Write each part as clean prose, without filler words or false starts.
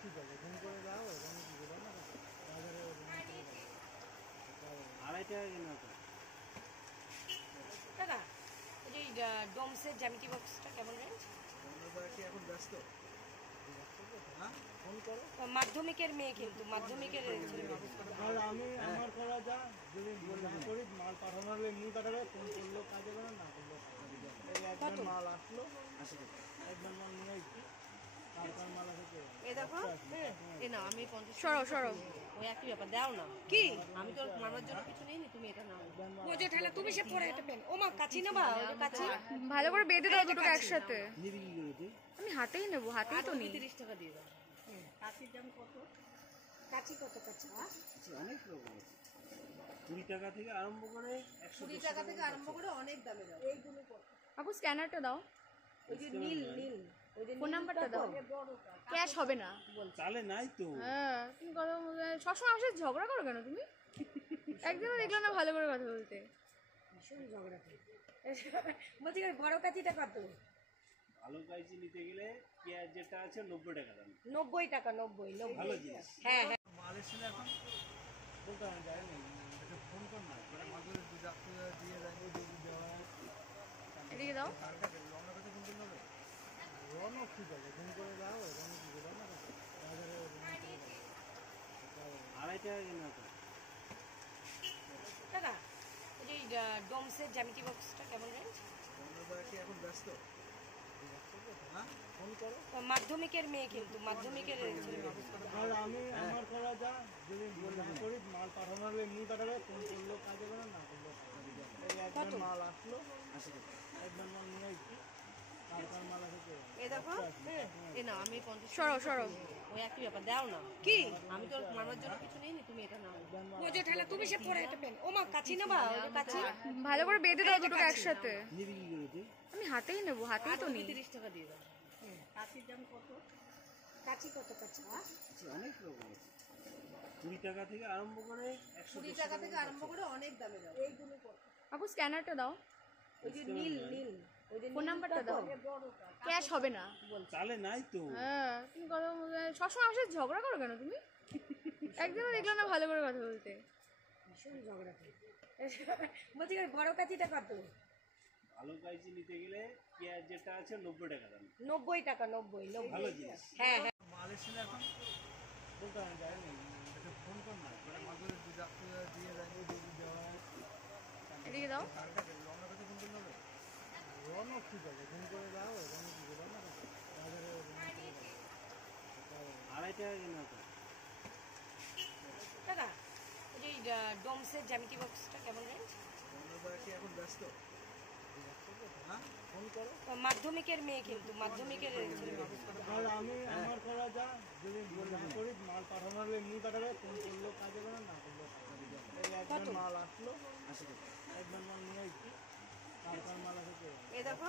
ঠিক আছে, ফোন করে দাও। আমি কি বললাম না বাজারে 2.5 টাকা কিনা তো দাদা ওই যে ডোমসের জ্যামিতি বক্সটা কেমন রেঞ্জ? কি এখন ব্যস্ত? হ্যাঁ, ফোন করো। মাধ্যমিকের মেয়ে, কিন্তু মাধ্যমিকের রেঞ্জ। আর আমি আমার করা যা যদি না করি মাল পাঠানো হলে এমনি পাঠাবে, ফোন করলেও কাজ হবে না, না করলেও কাজ হবে। এই একবার মাল আসলো, একবার মাল নিয়ে আসছি, তারপর মাল আসে। এই দেখো এ না, আমি 50 সরো সরো ওই একই ব্যাপার দাও না। কি আমি তো মামার জন্য কিছু নেই, তুমি এটা নাও। ও যে ঠেলা তুমি সে পরে এটা পেন। ও মা কাচি নেবা? ওই যে কাচি ভালো করে বেঁধে দাও দুটো একসাথে। নিবি কি করে তুই? আমি হাতেই নেবো, হাতেই তো নেই। 30 টাকা দিয়ে দাও। কাচির দাম কত? কাচি কত? কাচি অনেক রকম আছে, 20 টাকা থেকে আরম্ভ করে 20 টাকা থেকে আরম্ভ করে অনেক দামে দাও। এইগুলো কত? আপু স্ক্যানারটা দাও, ওই যে নীল নীল, ওই যে ফোন নাম্বারটা দাও। ক্যাশ হবে না। চালে নাই তো। হ্যাঁ, তুমি কথা সবসময় আমার সাথে ঝগড়া করো কেন তুমি? একদিনও দেখলাম না ভালো করে কথা বলতে। ভীষণ ঝগড়া করি। বলছি বড় কাচিটা কত? ভালো কাইচি নিতে গেলে পেঁয়াজ যেটা আছে 90 টাকা দাম। 90 টাকা। 90 ভালো জিনিস। হ্যাঁ হ্যাঁ। মাল এসেছিল এখন বলতে আমি যাই না, ফোন কর না, মাঝে দিয়ে দেওয়া এদিকে দাও। রওনা কাছে ফোন করতে হবে। রওনা ঠিক আছে, ফোন করে দাও। আমি কি বললাম না বাজারে 2.5 টাকা কিনা তো দাদা ওই যে ডোমসের জ্যামিতি বক্সটা কেমন রেঞ্জ? কি এখন ব্যস্ত? হ্যাঁ, ফোন করো। মাধ্যমিকের মেয়ে, কিন্তু মাধ্যমিকের রেঞ্জ। আর আমি আমার করা যা যদি না করি মাল পাঠানো হলে এমনি পাঠাবে, ফোন করলেও কাজ হবে না, না করলেও কাজ হবে। এই একবার মাল আসলো, একবার মাল নিয়ে আসছি, তারপর মাল আসে। এই দেখো এ না, আমি 50 সরো সরো ওই একই ব্যাপার দাও না। কি আমি তো মামার জন্য কিছু নেই, তুমি এটা নাও। ও যে ঠেলা তুমি সে পরে এটা পেন। ও মা কাচি নেবা? ওই যে কাচি ভালো করে বেঁধে দাও দুটো একসাথে। নিবি কি করে তুই? আমি হাতেই নেবো, হাতেই তো নেই। 30 টাকা দিয়ে দাও। কাচির দাম কত? কাচি কত? কাচি অনেক রকম আছে, 20 টাকা থেকে আরম্ভ করে 20 টাকা থেকে আরম্ভ করে অনেক দামে দাও। এইগুলো কত? আপু স্ক্যানারটা দাও, ওই যে নীল নীল, ওই যে ফোন নাম্বারটা দাও। ক্যাশ হবে না। চালে নাই তো। হ্যাঁ, তুমি কথা সবসময় আমার সাথে ঝগড়া করো কেন তুমি? একদিনও দেখলাম না ভালো করে কথা বলতে। ভীষণ ঝগড়া করি। বলছি বড় কাচিটা কত? ভালো কাইচি নিতে গেলে পেঁয়াজ যেটা আছে 90 টাকা দাম। 90 টাকা। 90 ভালো জিনিস। হ্যাঁ হ্যাঁ। মাল এসেছিল এখন বলতে আমি যাই না, ফোন কর না, মাঝে দিয়ে দেওয়া। এদিকে দাও। রওনা কাছে ফোন করতে হবে। রওনা ঠিক আছে, ফোন করে দাও। আমি কি বললাম না বাজারে 2.5 টাকা কিনা তো দাদা ওই যে ডোমসের জ্যামিতি বক্সটা কেমন রেঞ্জ? কি এখন ব্যস্ত? হ্যাঁ, ফোন করো। মাধ্যমিকের মেয়ে, কিন্তু মাধ্যমিকের রেঞ্জ। আর আমি আমার করা যা যদি না করি মাল পাঠানো হলে এমনি পাঠাবে, ফোন করলেও কাজ হবে না, না করলেও কাজ হবে। এই একবার মাল আসলো, একবার মাল নিয়ে আসছি, তারপর মাল আসে। এই দেখো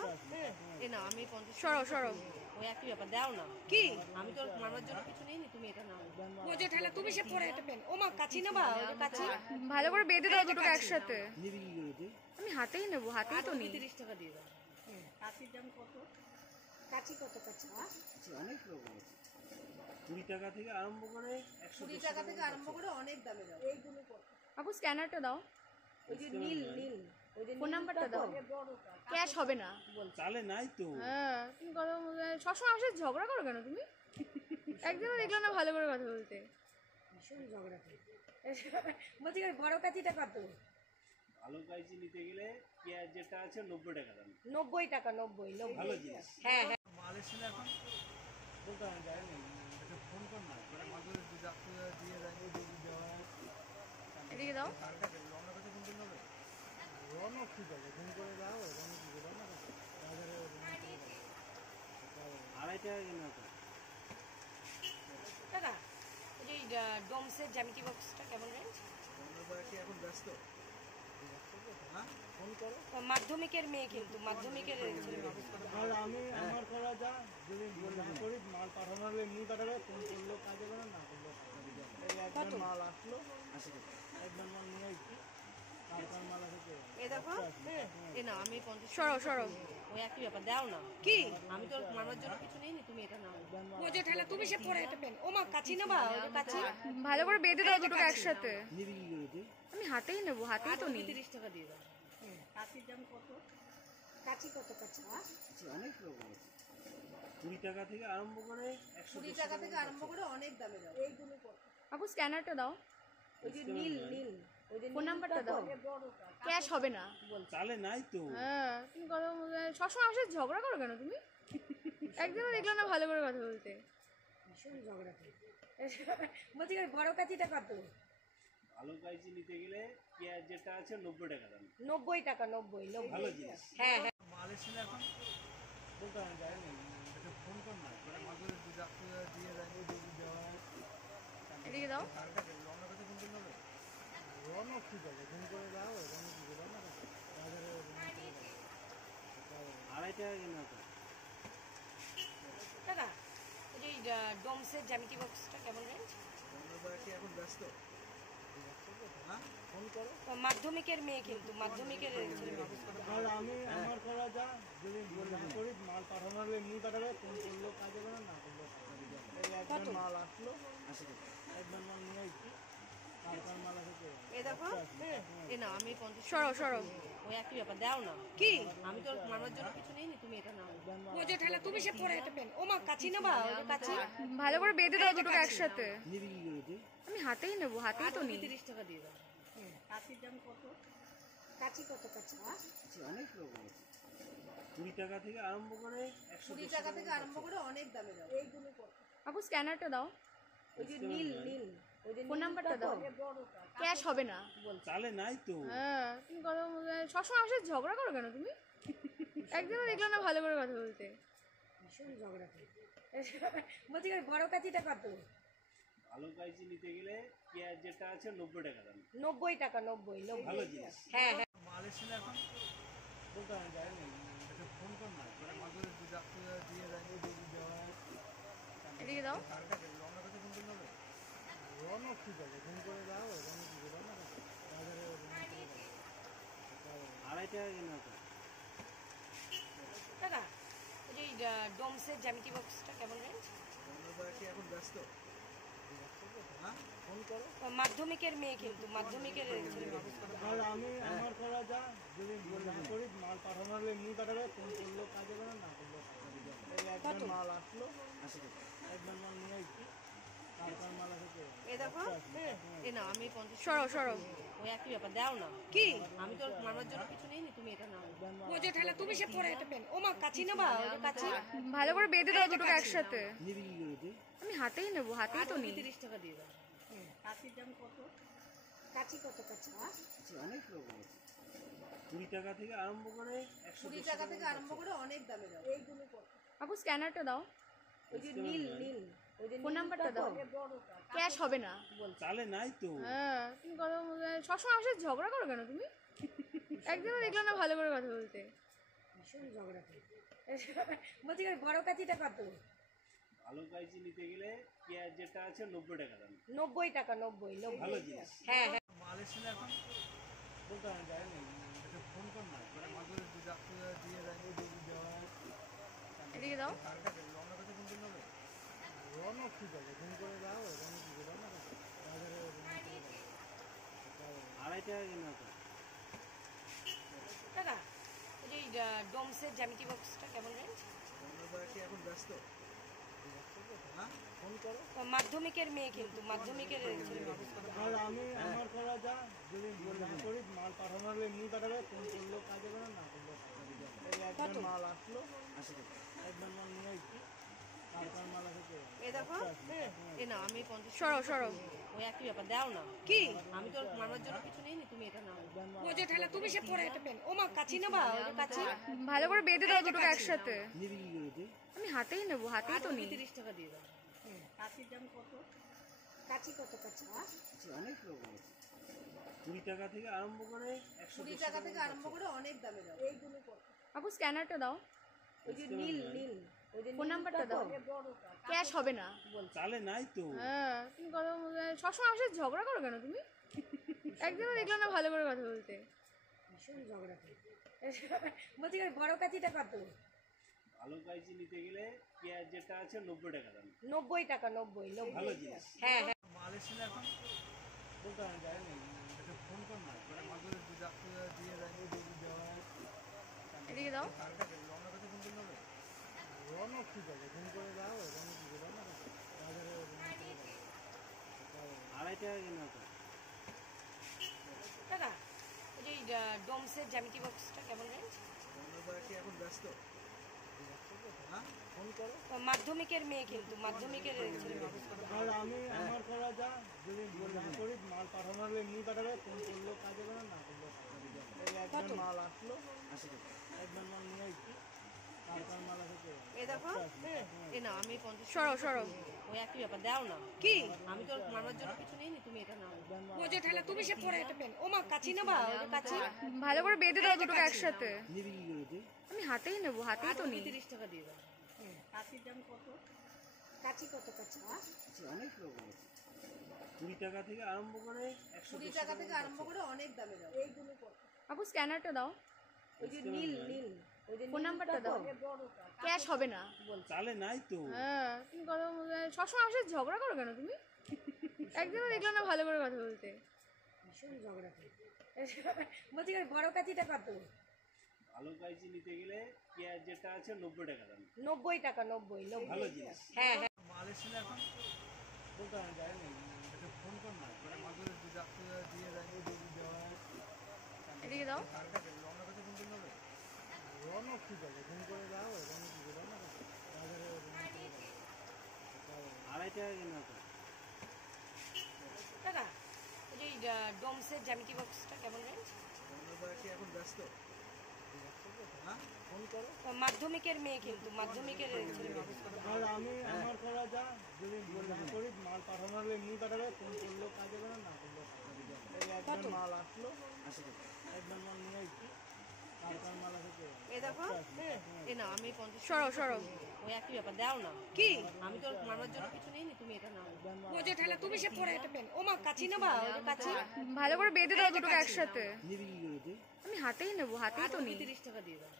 এ না, আমি 50 সরো সরো ওই একই ব্যাপার দাও না। কি আমি তো মামার জন্য কিছু নেই, তুমি এটা নাও। ও যে ঠেলা তুমি সে পরে এটা পেন। ও মা কাচি নেবা? ওই যে কাচি ভালো করে বেঁধে দাও দুটো একসাথে। নিবি কি করে তুই? আমি হাতেই নেবো, হাতেই তো নেই। 30 টাকা দিয়ে দাও। কাচির দাম কত? কাচি কত? কাচি অনেক রকম আছে, 20 টাকা থেকে আরম্ভ করে 20 টাকা থেকে আরম্ভ করে অনেক দামে দাও। এইগুলো কত? আপু স্ক্যানারটা দাও, ওই যে নীল নীল, ওই যে ফোন নাম্বারটা দাও। ক্যাশ হবে না। চালে নাই তো। হ্যাঁ, তুমি কথা সবসময় আমার সাথে ঝগড়া করো কেন তুমি? একদিনও দেখলাম না ভালো করে কথা বলতে। ভীষণ ঝগড়া করি। বলছি বড় কাচিটা কত? ভালো কাইচি নিতে গেলে পেঁয়াজ যেটা আছে 90 টাকা দাম। 90 টাকা। 90 ভালো জিনিস। হ্যাঁ হ্যাঁ। মাল এসেছিল এখন বলতে আমি যাই না, ফোন কর না, মাঝে দিয়ে দেওয়া। এদিকে দাও। রওনা কাছে ফোন করতে হবে। রওনা ঠিক আছে, ফোন করে দাও। আমি কি বললাম না বাজারে 2.5 টাকা কিনা তো দাদা ওই যে ডোমসের জ্যামিতি বক্সটা কেমন রেঞ্জ? কি এখন ব্যস্ত? হ্যাঁ, ফোন করো। মাধ্যমিকের মেয়ে, কিন্তু মাধ্যমিকের রেঞ্জ। আর আমি আমার করা যা যদি না করি মাল পাঠানো হলে এমনি পাঠাবে, ফোন করলেও কাজ হবে না, না করলেও কাজ হবে। এই একবার মাল আসলো, একবার মাল নিয়ে আসছি, তারপর মাল আসে। এই দেখো এ না, আমি 50 সরো সরো ওই একই ব্যাপার দাও না। কি আমি তো মামার জন্য কিছু নেই, তুমি এটা নাও। ও যে ঠেলা তুমি সে পরে এটা পেন ও মা কাচি নেবা ওই যে কাচি ভালো করে বেঁধে দাও দুটোকে একসাথে আমি হাতেই নেবো, হাতেই তো নিই। 30 টাকা দিয়ে দাও কাচির দাম কত কাচি কত কাচি অনেক রকম আছে 20 টাকা থেকে আরম্ভ করে 20 টাকা থেকে আরম্ভ করে অনেক দামে দাও এইগুলো কত আপু স্ক্যানারটা দাও, ওই যে নীল নীল ওই যে ফোন নাম্বারটা দাও, ক্যাশ হবে না। তাহলে নাই তো হ্যাঁ তুমি কথা সবসময় আমার সাথে ঝগড়া করো কেন তুমি? একদিনও দেখলাম না ভালো করে কথা বলতে। ভীষণ ঝগড়া করি বলছি বড় কাচিটা কত ভালো কাইচি নিতে গেলে পেঁয়াজ যেটা আছে 90 টাকা দাম 90 টাকা 90 ভালো জিনিস হ্যাঁ হ্যাঁ মাল এসেছিল এখন বলতে আমি যাইনি এটা ফোন কর না করে মাগুর দুধ দিয়ে যাই দুধ দেওয়া হয় এদিকে দাও। কারটা কেন রওনা করতে ফোন করতে হবে রওনা কি যাবে ফোন করে যাও রওনা কি যাবে না বাজারে 2.5 টাকা কেনা তো দাদা ওই যে ডোমসের জ্যামিতি বক্সটা কেমন রেঞ্জ আমরা কি এখন ব্যস্ত হ্যাঁ ফোন করো মাধ্যমিকের মেয়ে কিন্তু মাধ্যমিকের ছেলে মেয়ে। আর আমি আমার করা যা যদি না করি মাল পাঠানো হলে এমনি পাঠাবে ফোন করলেও কাজ হবে না করলেও কাজ হবে এই একবার মাল আসলো একবার মাল নিয়ে আসছি তারপর মাল আসে এই দেখো এ না আমি 50 সরো সরো। ওই একই ব্যাপার দাও না কি আমি তো মামার জন্য কিছু নেইনি তুমি এটা নাও ও যে ঠেলা তুমি সে পরে এটা পেন ও মা কাচি নেবা ওই যে কাচি ভালো করে বেঁধে দাও দুটোকে একসাথে আমি হাতেই নেবো, হাতেই তো নিই। 30 টাকা দিয়ে দাও কাচির দাম কত কাচি কত কাচি অনেক রকম আছে 20 টাকা থেকে আরম্ভ করে 20 টাকা থেকে আরম্ভ করে অনেক দামে দাও এইগুলো কত আপু স্ক্যানারটা দাও, ওই যে নীল নীল ওই যে ফোন নাম্বারটা দাও, ক্যাশ হবে না। তাহলে নাই তো হ্যাঁ তুমি কথা সবসময় আমার সাথে ঝগড়া করো কেন তুমি? একদিনও দেখলাম না ভালো করে কথা বলতে। ভীষণ ঝগড়া করি বলছি বড় কাচিটা কত ভালো কাইচি নিতে গেলে পেঁয়াজ যেটা আছে 90 টাকা দাম 90 টাকা 90 ভালো জিনিস হ্যাঁ হ্যাঁ মাল এসেছিল এখন বলতে আমি যাইনি এটা ফোন কর না করে মাগুর দুধ দিয়ে যাই দুধ দেওয়া হয় এদিকে দাও। কারটা কেন রওনা করতে ফোন করতে হবে রওনা কি যাবে ফোন করে যাও রওনা কি যাবে না বাজারে 2.5 টাকা কেনা তো দাদা ওই যে ডোমসের জ্যামিতি বক্সটা কেমন রেঞ্জ আমরা কি এখন ব্যস্ত হ্যাঁ ফোন করো মাধ্যমিকের মেয়ে কিন্তু মাধ্যমিকের ছেলে মেয়ে। আর আমি আমার করা যা যদি না করি মাল পাঠানো হলে এমনি পাঠাবে ফোন করলেও কাজ হবে না করলেও কাজ হবে এই একবার মাল আসলো একবার মাল নিয়ে আসছি তারপর মাল আসে এই দেখো এ না আমি 50 সরো সরো। ওই একই ব্যাপার দাও না কি আমি তো মামার জন্য কিছু নেইনি তুমি এটা নাও ও যে ঠেলা তুমি সে পরে এটা পেন ও মা কাচি নেবা ওই যে কাচি ভালো করে বেঁধে দাও দুটোকে একসাথে আমি হাতেই নেবো, হাতেই তো নিই। 30 টাকা দিয়ে দাও কাচির দাম কত কাচি কত কাচি অনেক রকম আছে 20 টাকা থেকে আরম্ভ করে 20 টাকা থেকে আরম্ভ করে অনেক দামে দাও এইগুলো কত আপু স্ক্যানারটা দাও, ওই যে নীল নীল ওই যে ফোন নাম্বারটা দাও, ক্যাশ হবে না। তাহলে নাই তো হ্যাঁ তুমি কথা সবসময় আমার সাথে ঝগড়া করো কেন তুমি? একদিনও দেখলাম না ভালো করে কথা বলতে। ভীষণ ঝগড়া করি বলছি বড় কাচিটা কত ভালো কাইচি নিতে গেলে পেঁয়াজ যেটা আছে 90 টাকা দাম 90 টাকা 90 ভালো জিনিস হ্যাঁ হ্যাঁ মাল এসেছিল এখন বলতে আমি যাইনি এটা ফোন কর না করে মাগুর দুধ দিয়ে যাই দুধ দেওয়া হয় এদিকে দাও। কারটা কেন রওনা করতে ফোন করতে হবে রওনা কি যাবে ফোন করে যাও রওনা কি যাবে না বাজারে 2.5 টাকা কেনা তো দাদা ওই যে ডোমসের জ্যামিতি বক্সটা কেমন রেঞ্জ আমরা কি এখন ব্যস্ত হ্যাঁ ফোন করো মাধ্যমিকের মেয়ে কিন্তু মাধ্যমিকের ছেলে মেয়ে। আর আমি আমার করা যা যদি না করি মাল পাঠানো হলে এমনি পাঠাবে ফোন করলেও কাজ হবে না করলেও কাজ হবে এই একবার মাল আসলো একবার মাল নিয়ে আসছি তারপর মাল আসে এই দেখো এ না আমি 50 সরো সরো। ওই একই ব্যাপার দাও না কি আমি তো মামার জন্য কিছু নেইনি তুমি এটা নাও ও যে ঠেলা তুমি সে পরে এটা পেন ও মা কাচি নেবা ওই যে কাচি ভালো করে বেঁধে দাও দুটোকে একসাথে আমি হাতেই নেবো, হাতেই তো নিই। 30 টাকা দিয়ে দাও কাচির দাম কত কাচি কত কাচি অনেক রকম আছে 20 টাকা থেকে আরম্ভ করে 20 টাকা থেকে আরম্ভ করে অনেক দামে দাও এইগুলো কত আপু স্ক্যানারটা দাও, ওই যে নীল নীল ওই যে ফোন নাম্বারটা দাও, ক্যাশ হবে না। তাহলে নাই তো হ্যাঁ তুমি কথা সবসময় আমার সাথে ঝগড়া করো কেন তুমি? একদিনও দেখলাম না ভালো করে কথা বলতে। ভীষণ ঝগড়া করি বলছি বড় কাচিটা কত ভালো কাইচি নিতে গেলে পেঁয়াজ যেটা আছে 90 টাকা দাম। 90 টাকা 90 ভালো জিনিস। হ্যাঁ হ্যাঁ মাল এসেছিল এখন বলতে আমি যাইনি, একটা ফোন কর না করে মাগুরে দুধ আপনি দিয়ে যাইনি, দুধ দেওয়া এদিকে দাও। রওনার কাছে ফোন করলে হবে? রওনা ঠিক আছে, ফোন করে দাও, রওনা ঠিক আছে, রওনা কাছে বাজারে আড়াই টাকা কেনা তো। দাদা ওই যে ডোমসের জ্যামিতি বক্সটা কেমন রেঞ্জ? রওনার কি এখন ব্যস্ত? হ্যাঁ ফোন করো। মাধ্যমিকের মেয়ে কিন্তু মাধ্যমিকের আর আমি আমার করা যা যদি না করি মাল পাঠানোর হলে এমনি পাঠাবে, ফোন করলেও কাজ হবে না, না করলেও কাজ হবে। এই একবার মাল আসলো, একবার মাল নিয়ে আসছি, তারপর মাল আছে এ দেখো এ না আমি 50 সরো সরো। ওই একই ব্যাপার দাও না কি আমি তো মারার জন্য কিছু নেই তুমি এটা নাও ও যে ঠেলা তুমি সে পরে এটা পেন ও মা কাচি নেবা ওই যে কাচি ভালো করে বেঁধে দাও দুটোকে একসাথে। নিবি কি করে তুই? আমি হাতেই নেবো, হাতেই তো নিই। 30 টাকা দিয়ে দাও কাচির দাম কত? কাচি কত কাচি? আচ্ছা, অনেক রকম আছে। 20 টাকা থেকে আরম্ভ করে 20 টাকা থেকে আরম্ভ করে অনেক দামে দাও এইগুলো কত? আপু স্ক্যানারটা দাও, ওই যে নীল নীল ওই যে ফোন নাম্বারটা দাও। ক্যাশ হবে না। চালে নাই তো। হ্যাঁ তুমি কথা সবসময় আমার সাথে ঝগড়া করো কেন তুমি? একদিনও দেখলাম না ভালো করে কথা বলতে। ভীষণ ঝগড়া করে বলছি বড় কাচিটা কত? ভালো কাইচি নিতে গেলে পেঁয়াজ যেটা আছে 90 টাকা দাম। 90 টাকা 90 ভালো জিনিস। হ্যাঁ হ্যাঁ মাল এসেছিল এখন বলতে আমি যাইনি, একটা ফোন কর না করে মাগুরে দুধ আপনি দিয়ে যাইনি, দুধ দেওয়া এদিকে দাও। রওনার কাছে ফোন করলে হবে? রওনা ঠিক আছে, ফোন করে দাও, রওনা ঠিক আছে, রওনা কাছে বাজারে আড়াই টাকা কেনা তো। দাদা ওই যে ডোমসের জ্যামিতি বক্সটা কেমন রেঞ্জ? রওনার কি এখন ব্যস্ত? হ্যাঁ ফোন করো। মাধ্যমিকের মেয়ে কিন্তু মাধ্যমিকের আর আমি আমার করা যা যদি না করি মাল পাঠানোর হলে এমনি পাঠাবে, ফোন করলেও কাজ হবে না, না করলেও কাজ হবে। এই একবার মাল আসলো, একবার মাল নিয়ে আসছি, তারপর মাল আছে এ দেখো এ না আমি 50 সরো সরো। ওই একই ব্যাপার দাও না কি আমি তো মারার জন্য কিছু নেই তুমি এটা নাও ও যে ঠেলা তুমি সে পরে এটা পেন ও মা কাচি নেবা ওই যে কাচি ভালো করে বেঁধে দাও দুটোকে একসাথে। নিবি কি করে তুই? আমি হাতেই নেবো, হাতেই তো নিই। 30 টাকা দিয়ে দাও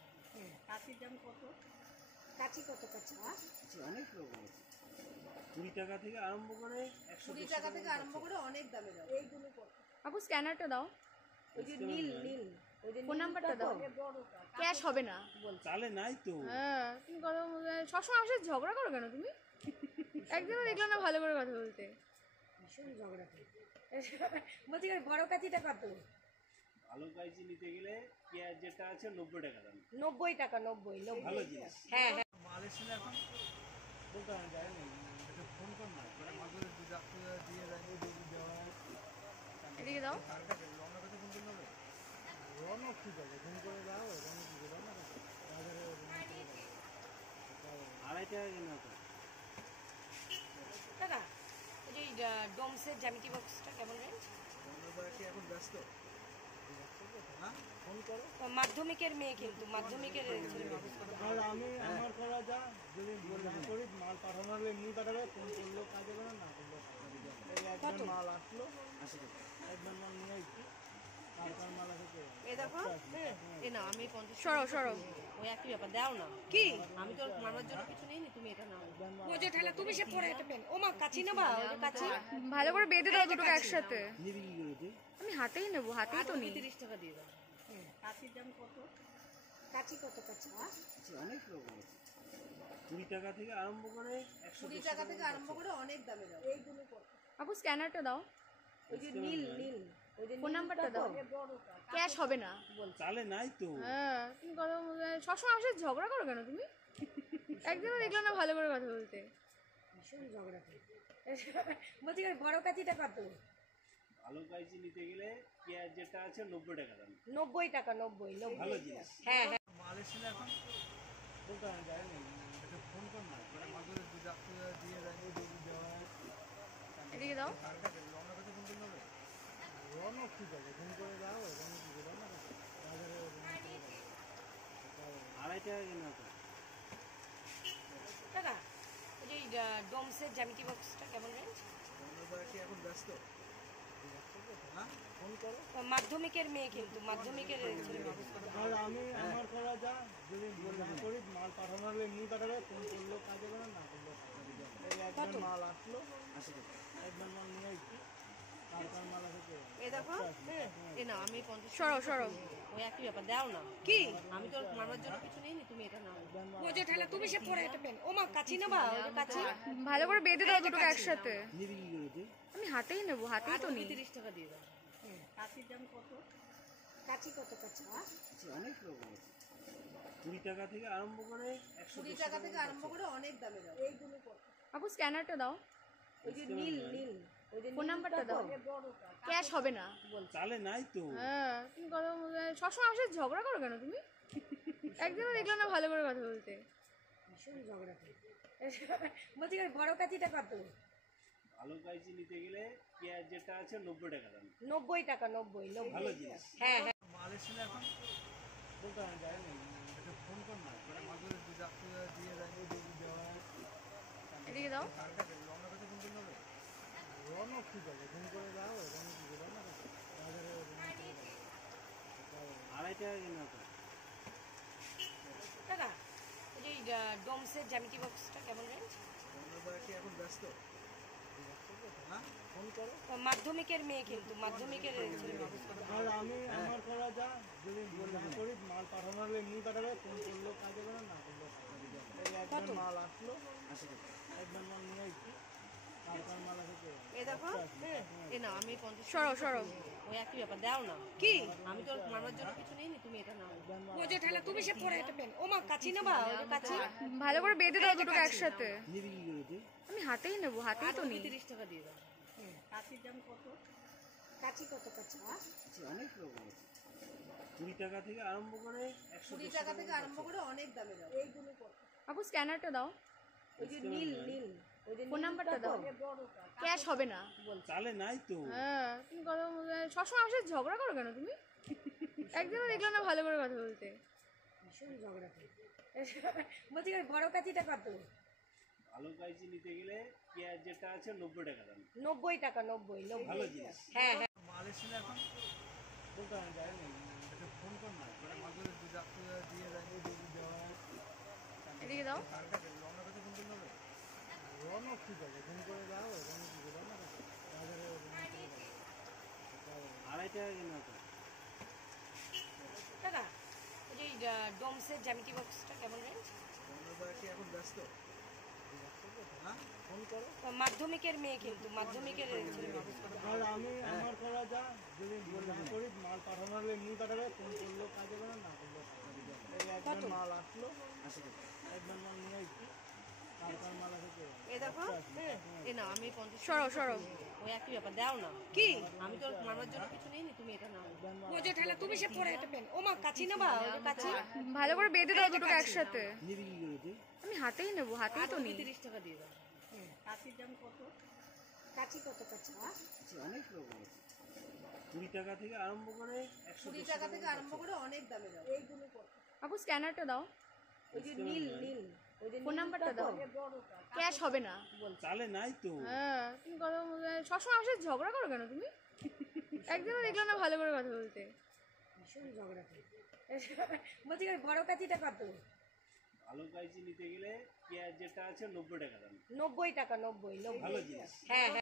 কাচির দাম কত? কাচি কত কাচি? আচ্ছা, অনেক রকম আছে। 20 টাকা থেকে আরম্ভ করে 20 টাকা থেকে আরম্ভ করে অনেক দামে দাও এইগুলো কত? আপু স্ক্যানারটা দাও, ওই যে নীল নীল ওই যে ফোন নাম্বারটা দাও। ক্যাশ হবে না। চালে নাই তো। হ্যাঁ তুমি কথা সবসময় আমার সাথে ঝগড়া করো কেন তুমি? একদিনও দেখলাম না ভালো করে কথা বলতে। ভীষণ ঝগড়া করে বলছি বড় কাচিটা কত? ভালো কাইচি নিতে গেলে পেঁয়াজ যেটা আছে 90 টাকা দাম। 90 টাকা 90 ভালো জিনিস। হ্যাঁ হ্যাঁ মাল এসেছিল এখন বলতে আমি যাইনি, একটা ফোন কর না করে মাগুরে দুধ আপনি দিয়ে যাইনি, দুধ দেওয়া এদিকে দাও। রওনার কাছে ফোন করলে হবে? রওনা ঠিক আছে, ফোন করে দাও, রওনা ঠিক আছে, রওনা কাছে বাজারে আড়াই টাকা কেনা তো। দাদা ওই যে ডোমসের জ্যামিতি বক্সটা কেমন রেঞ্জ? রওনার কি এখন ব্যস্ত? হ্যাঁ ফোন করো। মাধ্যমিকের মেয়ে কিন্তু মাধ্যমিকের আর আমি আমার করা যা যদি না করি মাল পাঠানোর হলে এমনি পাঠাবে, ফোন করলেও কাজ হবে না, না করলেও কাজ হবে। এই একবার মাল আসলো, একবার মাল নিয়ে আসছি, তারপর মাল আছে এ দেখো এ না আমি 50 সরো সরো। ওই একই ব্যাপার দাও না কি আমি তো মারার জন্য কিছু নেই তুমি এটা নাও ও যে ঠেলা তুমি সে পরে এটা পেন ও মা কাচি নেবা ওই যে কাচি ভালো করে বেঁধে দাও দুটোকে একসাথে। নিবি কি করে তুই? আমি হাতেই নেবো, হাতেই তো নিই। 30 টাকা দিয়ে দাও কাচির দাম কত? কাচি কত কাচি? আচ্ছা, অনেক রকম আছে। 20 টাকা থেকে আরম্ভ করে 20 টাকা থেকে আরম্ভ করে অনেক দামে দাও এইগুলো কত? আপু স্ক্যানারটা দাও, ওই যে নীল নীল ওই যে ফোন নাম্বারটা দাও। ক্যাশ হবে না। চালে নাই তো। হ্যাঁ তুমি কথা সবসময় আমার সাথে ঝগড়া করো কেন তুমি? একদিনও দেখলাম না ভালো করে কথা বলতে। ভীষণ ঝগড়া করে বলছি বড় কাচিটা কত? ভালো কাইচি নিতে গেলে পেঁয়াজ যেটা আছে 90 টাকা দাম। 90 টাকা 90 ভালো জিনিস। হ্যাঁ হ্যাঁ মাল এসেছিল এখন বলতে আমি যাইনি, একটা ফোন কর না করে মাগুরে দুধ আপনি দিয়ে যাইনি, দুধ দেওয়া এদিকে দাও। রওনার কাছে ফোন করলে হবে? রওনা ঠিক আছে, ফোন করে দাও, রওনা ঠিক আছে, রওনা কাছে বাজারে আড়াই টাকা কেনা তো। দাদা ওই যে ডোমসের জ্যামিতি বক্সটা কেমন রেঞ্জ? রওনার কি এখন ব্যস্ত? ফোন করো। মাধ্যমিকের মেয়ে কিন্তু মাধ্যমিকের ছেলে। আর আমি আমার করা যা, যদি না করি মাল পাঠানো হলে এমনি পাঠাবে, ফোন করলেও কাজ হবে না, না করলেও কাজ হবে। এই একবার মাল আসলো, একবার মাল নিয়ে এসছি, তারপর মাল আছে। এ দেখো এ না আমি 50 সরো সরো ওই একই ব্যাপার দাও না কি আমি তো মারার জন্য কিছু নেইনি তুমি এটা নাও বোঝে ঠেলা তুমি সে পরে এটা পেন ও মা কাচি না বা ওই যে কাচি ভালো করে বেঁধে দাও দুটোকে একসাথে আমি হাতেই নেবো, হাতেই তো নিই। 30 টাকা দিয়ে দাও কাচির দাম কত কাচি কত কাচি অনেক রকম আছে 20 টাকা থেকে আরম্ভ করে 20 টাকা থেকে আরম্ভ করে অনেক দামে দাও এইগুলো কত আপু স্ক্যানারটা দাও, ওই যে নীল নীল ওই যে ফোন নাম্বারটা দাও, ক্যাশ হবে না। চালে নাই তো হ্যাঁ তুমি কথা সবসময় আমার সাথে ঝগড়া করো কেন তুমি? একদিনও দেখলাম না ভালো করে কথা বলতে। ভীষণ ঝগড়া করে বলছি বড় কাচিটা কত ভালো কাইচি নিতে গেলে পেঁয়াজ যেটা আছে 90 টাকা দাম 90 টাকা 90 ভালো জিনিস হ্যাঁ হ্যাঁ মাল এসেছিল এখন বলতে আমি যাইনি, এটা ফোন কর না, ওরা মাঝে দিয়ে যাবে, দেওয়া হয়। এদিকে দাও। আমার কাছে ফোন করতে হবে, রনও কি যাবে, ফোন করে যাও, রনও কি যাবে না বাজারে 2.5 টাকা কিনা তো টাকা ওই যে ডোমসের জ্যামিতি বক্সটা কেমন রেঞ্জ এখন ব্যস্ত, হ্যাঁ ফোন করো। মাধ্যমিকের মেয়ে কিন্তু মাধ্যমিকের ছেলে। আর আমি আমার করা যা, যদি না করি মাল পাঠানো হলে এমনি পাঠাবে, ফোন করলেও কাজ হবে না, না করলেও কাজ হবে। এই একবার মাল আসলো, একবার মাল নিয়ে এসছি, তারপর মাল আছে। এ দেখো এ না আমি 50 সরো সরো ওই একই ব্যাপার দাও না কি আমি তো মারার জন্য কিছু নেইনি তুমি এটা নাও বোঝে ঠেলা তুমি সে পরে এটা পেন ও মা কাচি না বা ওই যে কাচি ভালো করে বেঁধে দাও দুটোকে একসাথে আমি হাতেই নেবো, হাতেই তো নিই। 30 টাকা দিয়ে দাও কাচির দাম কত কাচি কত কাচি অনেক রকম আছে 20 টাকা থেকে আরম্ভ করে 20 টাকা থেকে আরম্ভ করে অনেক দামে দাও এইগুলো কত আপু স্ক্যানারটা দাও, ওই যে নীল নীল ওই যে ফোন নাম্বারটা দাও, ক্যাশ হবে না। চালে নাই তো হ্যাঁ তুমি কথা সবসময় আমার সাথে ঝগড়া করো কেন তুমি? একদিনও দেখলাম না ভালো করে কথা বলতে। ভীষণ ঝগড়া করে বলছি বড় কাচিটা কত ভালো কাইচি নিতে গেলে পেঁয়াজ যেটা আছে 90 টাকা দাম 90 টাকা 90 ভালো জিনিস হ্যাঁ হ্যাঁ মাল এসেছিল এখন বলতে আমি যাইনি, এটা ফোন কর না, ওরা মাঝে দিয়ে যাবে, দেওয়া হয়। এদিকে দাও। আমার কাছে ফোন করতে হবে, রনও কি যাবে, ফোন করে যাও, রনও কি যাবে না বাজারে 2.5 টাকা কিনা তো টাকা ওই যে ডোমসের জ্যামিতি বক্সটা কেমন রেঞ্জ এখন ব্যস্ত, হ্যাঁ ফোন করো। মাধ্যমিকের মেয়ে কিন্তু মাধ্যমিকের ছেলে। আর আমি আমার করা যা, যদি না করি মাল পাঠানো হলে এমনি পাঠাবে, ফোন করলেও কাজ হবে না, না করলেও কাজ হবে। এই একবার মাল আসলো, একবার মাল নিয়ে এসছি, তারপর মাল আছে। এ দেখো এ না আমি 50 সরো সরো ওই একই ব্যাপার দাও না কি আমি তো মারার জন্য কিছু নেইনি তুমি এটা নাও বোঝে ঠেলা তুমি সে পরে এটা পেন ও মা কাচি না বা ওই যে কাচি ভালো করে বেঁধে দাও দুটোকে একসাথে আমি হাতেই নেবো, হাতেই তো নিই। 30 টাকা দিয়ে দাও কাচির দাম কত কাচি কত কাচি অনেক রকম আছে 20 টাকা থেকে আরম্ভ করে 20 টাকা থেকে আরম্ভ করে অনেক দামে দাও এইগুলো কত আপু স্ক্যানারটা দাও, ওই যে নীল নীল ওই যে ফোন নাম্বারটা দাও, ক্যাশ হবে না। চালে নাই তো হ্যাঁ তুমি কথা সবসময় আমার সাথে ঝগড়া করো কেন তুমি? একদিনও দেখলাম না ভালো করে কথা বলতে। ভীষণ ঝগড়া করে বলছি বড় কাচিটা কত ভালো কাইচি নিতে গেলে পেঁয়াজ যেটা আছে 90 টাকা দাম 90 টাকা 90 ভালো জিনিস হ্যাঁ হ্যাঁ